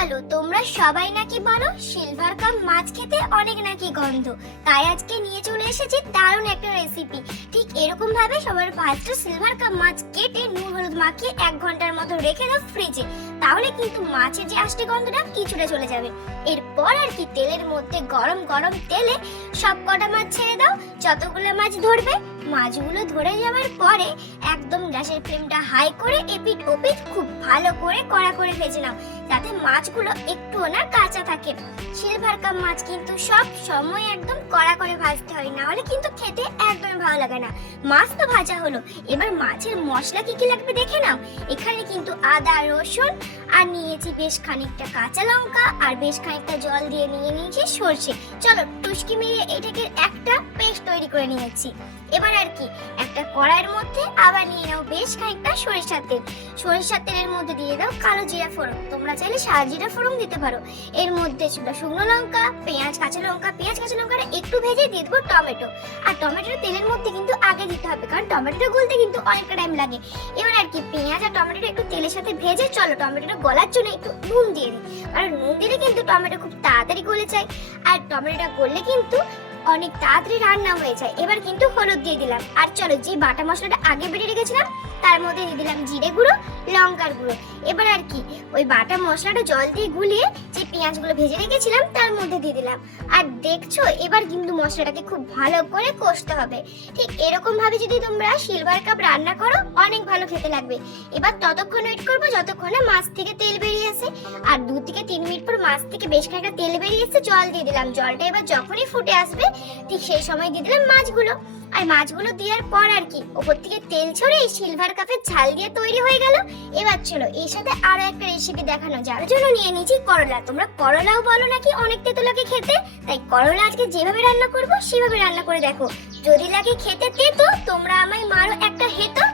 চলো তোমরা সবাই নাকি বলো সিলভার কাপ মাছ খেতে অনেক নাকি গন্ধ? তাই আজকে নিয়ে চলে এসেছি দারুণ একটা রেসিপি ঠিক এরকম ভাবে সবার পাঁচটা সিলভার কাপ মাছ কেটে নুন, হলুদ মাখিয়ে এক ঘণ্টার মতো রেখে দাও ফ্রিজে তাহলে কিন্তু মাছের যে আষ্টে গন্ধটা কিছুটা চলে যাবে। এরপর আর কি তেলের মধ্যে গরম গরম তেলে সব কটা মাছ ছেড়ে দাও। যতগুলো মাছ ধরবে মাছগুলো ধরে যাওয়ার পরে একদম গ্যাসের ফ্লেমটা হাই করে এপিট ওপিট খুব ভালো করে কড়া করে ভেজে নাও যাতে মাছগুলো একটুও না কাঁচা থাকে। সিলভার কাপ মাছ কিন্তু সব সময় একদম কড়া করে ভাজতে হয়। না হলে কিন্তু খেতে একদম ভালো লাগে না। মাছ তো ভাজা হলো। এবার মাছের মশলা কি কি লাগবে দেখে নাও। এখানে কিন্তু আদা, রসুন আর নিয়েছি বেশ খানিকটা কাঁচা লঙ্কা আর বেশ খানিকটা জল দিয়ে নিয়ে নিয়েছি সর্ষে। চলো টুসকি মিলিয়ে এটাকে একটা পেস্ট তৈরি করে নিয়েছি। এবার আর কি? একটা কড়াইয়ের মধ্যে আবার নিয়ে নাও বেশ খানিকটা সরিষার তেল। সরিষার তেলের মধ্যে দিয়ে দাও কালো জিরা ফোড়ন। তোমরা চাইলে সাদা জিরা ফোড়ন দিতে পারো। এর মধ্যে ছিল শুকনো লঙ্কা, পেঁয়াজ, কাঁচা লঙ্কা। পেঁয়াজ, কাঁচা লঙ্কাটা একটু ভেজে দিয়ে দেবো টমেটো। আর টমেটোর তেলের মধ্যে কিন্তু আগে দিতে হবে, কারণ টমেটোটা গলতে কিন্তু অনেকটা টাইম লাগে। এবার আর কি, পেঁয়াজ আর টমেটোটা একটু তেলের সাথে ভেজে চলো, টমেটোটা গলার জন্য একটু নুন দিয়ে দিই। কারণ নুন দিলে কিন্তু টমেটো খুব তাড়াতাড়ি গলে যায়। আর টমেটোটা গললে কিন্তু অনেক তাড়াতাড়ি রান্না হয়ে যায়। এবার কিন্তু হলুদ দিয়ে দিলাম। আর চলো, যে বাটা মশলাটা আগে বেটে রেখেছিলাম, তার মধ্যে দিয়ে দিলাম জিরে গুঁড়ো, লঙ্কার গুঁড়ো। এবার আর কি, ওই বাটা মশলাটা জল দিয়ে গুলিয়ে পেঁয়াজগুলো ভেজে রেখেছিলাম, তার মধ্যে দিয়ে দিলাম। আর দেখছ, এবার কিন্তু মশলাটাকে খুব ভালো করে কষতে হবে। ঠিক এরকম ভাবে যদি তোমরা সিলভার কাপ রান্না করো, অনেক ভালো খেতে লাগবে। এবার ততক্ষণ ওয়েট করব, যতক্ষণ না মাছ থেকে তেল বেরিয়ে আসে। আর দু থেকে তিন মিনিট পর মাছ থেকে বেশ খানিকটা তেল বেরিয়ে এসে জল দিয়ে দিলাম। জলটা এবার যখনই ফুটে আসবে, ঠিক সেই সময় দিয়ে দিলাম মাছগুলো। আর মাছগুলো দেওয়ার পর আর কি, ওপর থেকে তেল ছড়িয়ে সিলভার কাপের ঝাল দিয়ে তৈরি হয়ে গেল। এবার চলো, এর সাথে আরও একটা রেসিপি দেখানো যার জন্য নিয়ে নিয়েছি করলা। তোমরা করলাও বলো নাকি অনেক তেতো লাগে খেতে। তাই করলা আজকে যেভাবে রান্না করব, সেভাবে রান্না করে দেখো। যদি লাগে খেতে তেতো, তোমরা আমায় মারো একটা হেতো।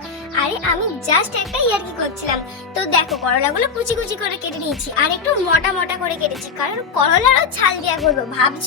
আরে আমি জাস্ট একটা ইয়ার্কি করছিলাম। তো দেখো, করলাগুলো কুচি কুচি করে কেটে নিয়েছি আর একটু মোটা মোটা করে কেটেছি, কারণ করলারও ছাল দিয়া করব, ভাবছ?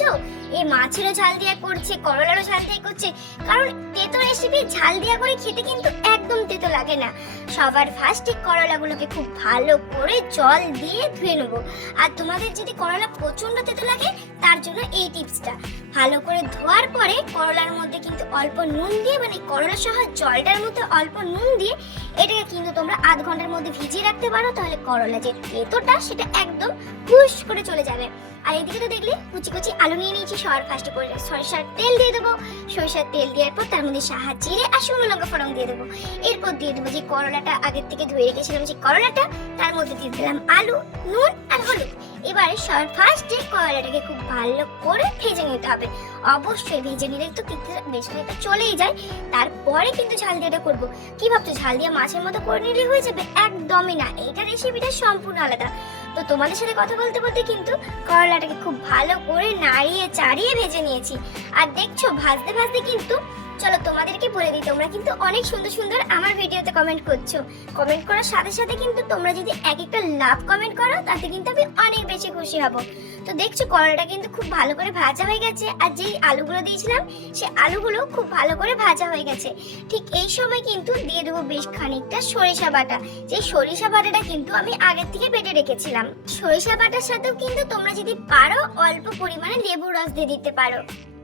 এই মাছেরও ঝাল দিয়া করছে, করলারও ঝাল দিয়ে করছে, কারণ তেতো রেসিপি ঝাল দিয়া করে খেতে কিন্তু একদম তেতো লাগে না। সবার ফার্স্টে করলাগুলোকে খুব ভালো করে জল দিয়ে ধুয়ে নেব। আর তোমাদের যদি করলা প্রচণ্ড তেতো লাগে, তার জন্য এই টিপসটা। ভালো করে ধোয়ার পরে করলার মধ্যে কিন্তু অল্প নুন দিয়ে মানে করলা সহ জলটার মধ্যে অল্প নুন দিয়ে এটাকে কিন্তু তোমরা আধ ঘণ্টার মধ্যে ভিজিয়ে রাখতে পারো, তাহলে করলা যে তেতোটা সেটা একদম পুশ করে চলে যাবে। আর এদিকে তো দেখলে কুচি কুচি আলু নিয়ে নিয়েছি সর ফার্স্টে করে সরিষার তেল দিয়ে দেবো। সরিষার তেল দেওয়ার পর তার মধ্যে সাহা জিরে আর শুকনো লঙ্কা ফোড়ন দিয়ে দেবো। এরপর দিয়ে দেবো যে করলাটা আগের থেকে ধুয়ে রেখেছিলাম যে করলাটা, তার মধ্যে দিয়ে দিলাম আলু, নুন আর হলুদ। এবারে ফার্স্ট যে কয়লাটাকে খুব ভালো করে ভেজে নিতে হবে। অবশ্যই ভেজে নিলে তো কিন্তু বেশ খানিকটা চলেই যায়। তারপরে কিন্তু ঝাল দিয়েটা করব। কি ভাবছ? ঝাল দিয়ে মাছের মতো করে নিলে হয়ে যাবে? একদমই না। এইটা রেসিপিটা সম্পূর্ণ আলাদা। তো তোমাদের সাথে কথা বলতে বলতে কিন্তু করলাটাকে খুব ভালো করে নাড়িয়ে, চাড়িয়ে ভেজে নিয়েছি। আর দেখছ, ভাজতে ভাজতে কিন্তু চলো তোমাদেরকে বলে দিই, তোমরা কিন্তু অনেক সুন্দর সুন্দর আমার ভিডিওতে কমেন্ট করছ। কমেন্ট করার সাথে সাথে কিন্তু তোমরা যদি এক একটা লাভ কমেন্ট করো, তাতে কিন্তু আমি অনেক বেশি খুশি হব। তো দেখছ, করলাটা কিন্তু খুব ভালো করে ভাজা হয়ে গেছে। আর যেই আলুগুলো দিয়েছিলাম, সে আলুগুলো খুব ভালো করে ভাজা হয়ে গেছে। ঠিক এই সময় কিন্তু দিয়ে দেবো বেশ খানিকটা সরিষা বাটা। যে সরিষা বাটাটা কিন্তু আমি আগের থেকে বেটে রেখেছিলাম। সরিষা বাটার সাথেও কিন্তু তোমরা যদি পারো, অল্প পরিমাণে লেবুর রস দিয়ে দিতে পারো।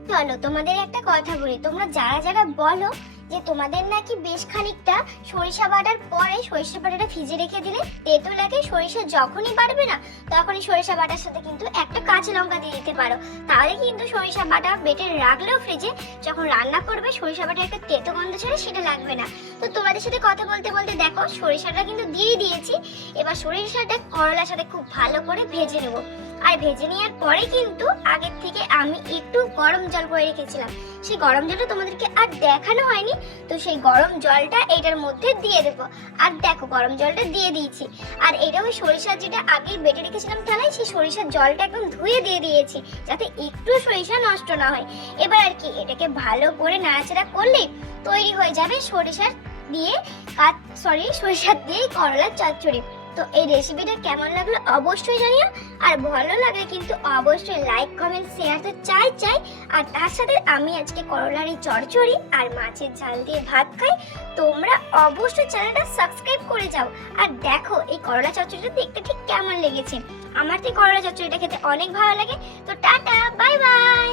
চলো তোমাদের একটা কথা বলি। তোমরা যারা যারা বলো যে তোমাদের নাকি বেশ খানিকটা সরিষা বাটার পরে সরিষা বাটাটা ভিজে রেখে দিলে তেতো লাগে সরিষা যখনই বাড়বে না, তখনই সরিষা বাটার সাথে কিন্তু একটা কাঁচা লঙ্কা দিয়ে দিতে পারো। তাহলে কিন্তু সরিষা বাটা বেটে রাখলেও ফ্রিজে যখন রান্না করবে, সরিষা বাটার একটা তেতো গন্ধ ছাড়া সেটা লাগবে না। তো তোমাদের সাথে কথা বলতে বলতে দেখো, সরিষাটা কিন্তু দিয়ে দিয়েছি। এবার সরিষাটা করলার সাথে খুব ভালো করে ভেজে নেব। আর ভেজে নেওয়ার পরে কিন্তু আগের থেকে আমি একটু গরম জল করে রেখেছিলাম। সেই গরম জলটা তোমাদেরকে আর দেখানো হয়নি, তো সেই গরম জলটা এটার মধ্যে দিয়ে দেবো। আর দেখো, গরম জলটা দিয়ে দিয়েছি। আর এটা ওই সরিষার যেটা আগে বেটে রেখেছিলাম থালায়, সেই সরিষার জলটা একদম ধুয়ে দিয়ে দিয়েছি, যাতে একটু সরিষা নষ্ট না হয়। এবার আর কি, এটাকে ভালো করে নাড়াচাড়া করলে তৈরি হয়ে যাবে সরিষার দিয়ে সরি সরিষার দিয়ে করলার চচ্চড়ি। তো এই রেসিপিটা কেমন লাগল অবশ্যই জানিও, আর ভালো লাগলে কিন্তু অবশ্যই লাইক কমেন্ট শেয়ার তো চাই চাই। আর তার সাথে আমি আজকে করলার চড়চড়ি আর মাছের ঝাল দিয়ে ভাত খাই। তোমরা অবশ্যই চ্যানেলটা সাবস্ক্রাইব করে যাও। আর দেখো এই করলা চচ্চড়িটা দেখতে ঠিক কেমন লেগেছে। আমার তো করলা চচ্চড়িটা খেতে অনেক ভালো লাগে। তো টাটা বাই বাই